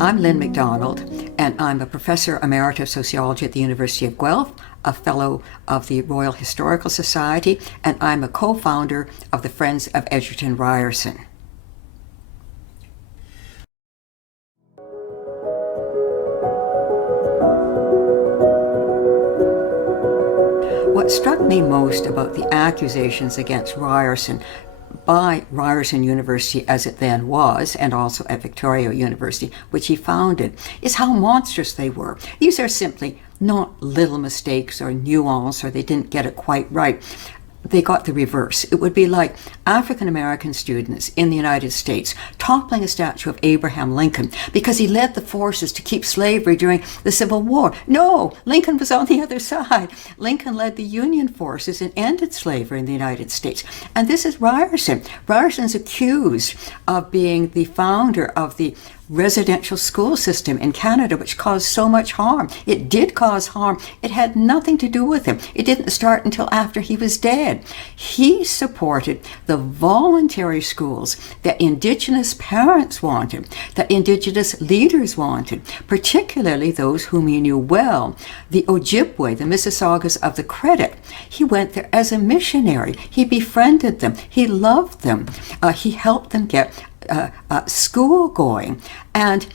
I'm Lynn McDonald, and I'm a professor emeritus of sociology at the University of Guelph, a fellow of the Royal Historical Society, and I'm a co-founder of the Friends of Egerton Ryerson. What struck me most about the accusations against Ryerson by Ryerson University as it then was, and also at Victoria University, which he founded, is how monstrous they were. These are simply not little mistakes or nuance, or they didn't get it quite right. They got the reverse. It would be like African American students in the United States toppling a statue of Abraham Lincoln because he led the forces to keep slavery during the Civil War. No, Lincoln was on the other side. Lincoln led the Union forces and ended slavery in the United States. And this is Ryerson. Ryerson's accused of being the founder of the residential school system in Canada, which caused so much harm. It did cause harm. It had nothing to do with him. It didn't start until after he was dead. He supported the voluntary schools that Indigenous parents wanted, that Indigenous leaders wanted, particularly those whom he knew well, the Ojibwe, the Mississaugas of the Credit. He went there as a missionary. He befriended them. He loved them. He helped them get school going, and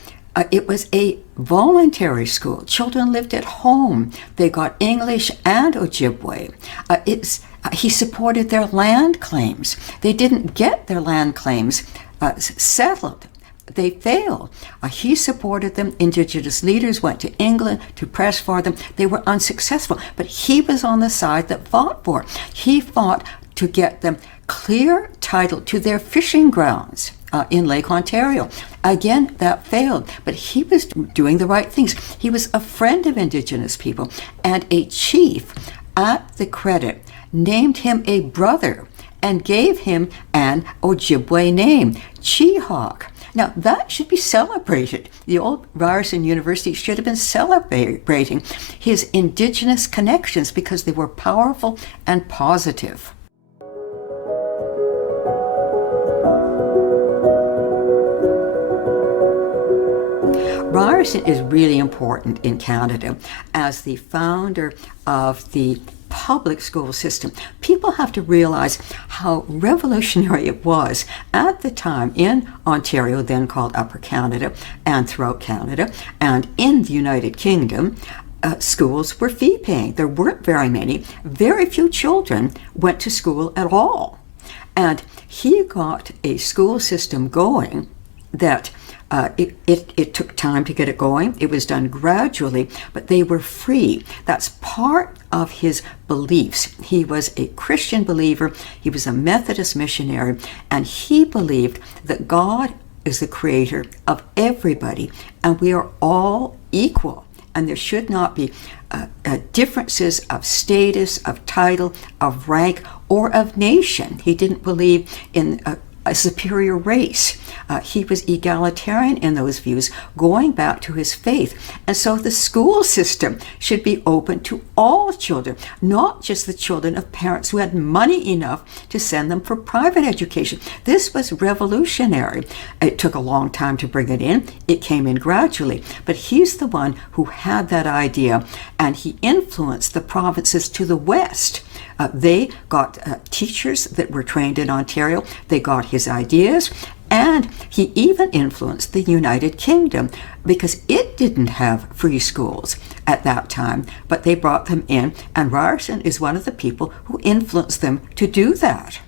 it was a voluntary school. Children lived at home. They got English and Ojibwe. He supported their land claims. They didn't get their land claims settled. They failed. He supported them. Indigenous leaders went to England to press for them. They were unsuccessful, but he was on the side that fought for it. He fought to get them clear title to their fishing grounds in Lake Ontario. Again, that failed, but he was doing the right things. He was a friend of Indigenous people, and a chief at the Credit named him a brother and gave him an Ojibwe name, Cheehawk. Now, that should be celebrated. The old Ryerson University should have been celebrating his Indigenous connections because they were powerful and positive. Ryerson is really important in Canada as the founder of the public school system. People have to realize how revolutionary it was at the time in Ontario, then called Upper Canada, and throughout Canada, and in the United Kingdom. Schools were fee-paying. There weren't very many. Very few children went to school at all. And he got a school system going that it took time to get it going. It was done gradually, but they were free. That's part of his beliefs. He was a Christian believer. He was a Methodist missionary, and he believed that God is the creator of everybody, and we are all equal. And there should not be differences of status, of title, of rank, or of nation. He didn't believe in a superior race. He was egalitarian in those views, going back to his faith. And so the school system should be open to all children, not just the children of parents who had money enough to send them for private education. This was revolutionary. It took a long time to bring it in. It came in gradually. But he's the one who had that idea, and he influenced the provinces to the west. They got teachers that were trained in Ontario. They got his ideas, and he even influenced the United Kingdom because it didn't have free schools at that time, but they brought them in, and Ryerson is one of the people who influenced them to do that.